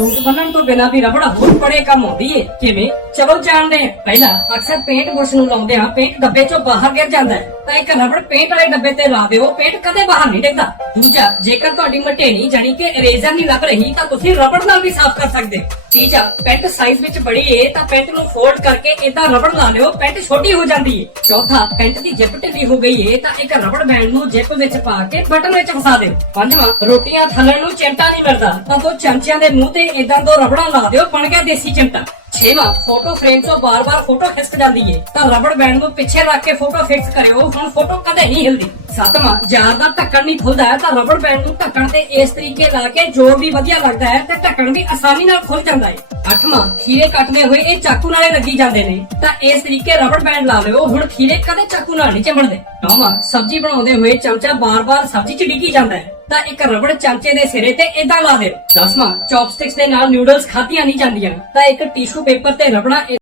ਝੂਠ ਬੰਨਣ ਤੋਂ ਬਿਨਾਂ ਵੀ ਰਬੜ ਹੋਰ ਬੜੇ ਕੰਮ ਆਉਂਦੀ ਏ। ਕਿਵੇਂ? ਚਲੋ ਜਾਣਦੇ ਪਹਿਲਾਂ ਅਕਸਰ ਪੇਂਟ ਬੁਰਸ਼ ਨੂੰ ਲਾਉਂਦੇ ਆ ਪੇਂਟ ਡੱਬੇ ਚੋਂ ਬਾਹਰ ਗਿਰ ਜਾਂਦਾ ਹੈ। ਤਾਂ ਇੱਕ ਰਬੜ ਪੇਂਟ ਵਾਲੇ ਡੱਬੇ ਤੇ ਲਾ ਦਿਓ ਪੇਂਟ ਕਦੇ ਬਾਹਰ ਨਹੀਂ ਡਿੱਗਦਾ। ਦੂਜਾ, ਜੇਕਰ ਤੁਹਾਡੀ ਮਟੇਨੀ ਜਾਨੀ ਕਿ ਇਰੇਜ਼ਰ ਨਹੀਂ ਲੱਭ ਰਹੀ, ਤਾਂ ਤੁਸੀਂ ਰਬੜ ਨਾਲ ਵੀ ਸਾਫ਼ ਕਰ ਸਕਦੇ ਤੀਜਾ ਪੈਂਟ ਸਾਈਜ਼ ਵਿੱਚ ਬੜੀ ਏ, ਤਾਂ ਪੈਂਟ ਨੂੰ ਫੋਲਡ ਕਰਕੇ ਇਦਾਂ ਰਬੜ ਲਾ ਲਿਓ ਪੈਂਟ ਛੋਟੀ ਹੋ ਜਾਂਦੀ ਏ। ਚੌਥਾ ਪੈਂਟ ਦੀ ਜਿਪ ਢਿੱਲੀ ਹੋ ਗਈ ਏ, ਤਾਂ ਇੱਕ ਰਬੜ ਬੈਂਡ ਨੂੰ ਜਿਪ ਵਿੱਚ ਪਾ ਕੇ ਬਟਨ ਵਿੱਚ ਫਸਾ ਦਿਓ। ਪੰਜਵਾਂ, ਰੋਟੀਆਂ ਥੱਲਣ ਨੂੰ ਚਿਮਟਾ ਨਹੀਂ ਮਿਲਦਾ, ਤਾਂ ਦੋ ਚਮਚਿਆਂ ਦੇ ਮੂੰਹ ਤੇ ਇਦਾਂ ਦੋ ਰਬੜਾਂ ਲਾ ਦਿਓ, ਬਣ ਗਿਆ ਦੇਸੀ ਚਿਮਟਾ। ਛੇਵਾਂ ਫੋਟੋ ਫਰੇਮ ਤੋਂ ਬਾਰ-ਬਾਰ ਫੋਟੋ ਖਿਸਕ ਜਾਂਦੀ ਏ। ਤਾਂ ਰਬੜ ਬੈਂਡ ਨੂੰ ਪਿੱਛੇ ਰੱਖ ਕੇ ਫੋਟੋ ਫਿਕਸ ਕਰਿਓ। ਹੁਣ ਫੋਟੋ ਕਦੇ ਨਹੀਂ ਹਿਲਦੀ। ਸੱਤਵਾਂ ਜਾਰ ਦਾ ਢੱਕਣ ਨਹੀਂ ਖੁੱਲਦਾ ਹੈ, ਤਾਂ ਰਬੜ ਬੈਂਡ ਨੂੰ ਢੱਕਣ ਤੇ ਇਸ ਤਰੀਕੇ ਲਾ ਕੇ ਜ਼ੋਰ ਵੀ ਵਧੀਆ ਲੱਗਦਾ ਹੈ ਤੇ ਢੱਕਣ ਵੀ ਆਸਾਨੀ ਨਾਲ ਖੁੱਲ ਜਾਂਦਾ ਹੈ ਅੱਠਵਾਂ ਖੀਰੇ ਕੱਟਦੇ ਹੋਏ ਇਹ ਚਾਕੂ ਨਾਲੇ ਲੱਗੀ ਜਾਂਦੇ ਨੇ। ਤਾਂ ਇਸ ਤਰੀਕੇ ਰਬੜ ਬੈਂਡ ਲਾ ਲਿਓ ਹੁਣ ਖੀਰੇ ਕਦੇ ਚਾਕੂ ਨਾਲ ਨਹੀਂ ਚਮੜਦੇ ਨੌਵਾਂ ਸਬਜ਼ੀ ਬਣਾਉਂਦੇ ਹੋਏ ਚਮਚਾ ਬਾਰ-ਬਾਰ ਸਬਜ਼ੀ 'ਚ ਡਿੱਗੀ ਜਾਂਦਾ ਹੈ। ਤਾਂ ਇੱਕ ਰਬੜ ਚਮਚੇ ਦੇ ਸਿਰੇ ਤੇ ਇਦਾਂ ਲਾ ਦਿਓ। ਦਸਵਾਂ ਚੌਪਸਟਿਕਸ ਦੇ ਨਾਲ ਨੂਡਲਸ ਖਾਧੀਆਂ ਨਹੀਂ ਜਾਂਦੀਆਂ। ਤਾਂ ਇੱਕ ਟਿਸ਼ੂ ਪੇਪਰ ਤੇ ਰਬੜਾ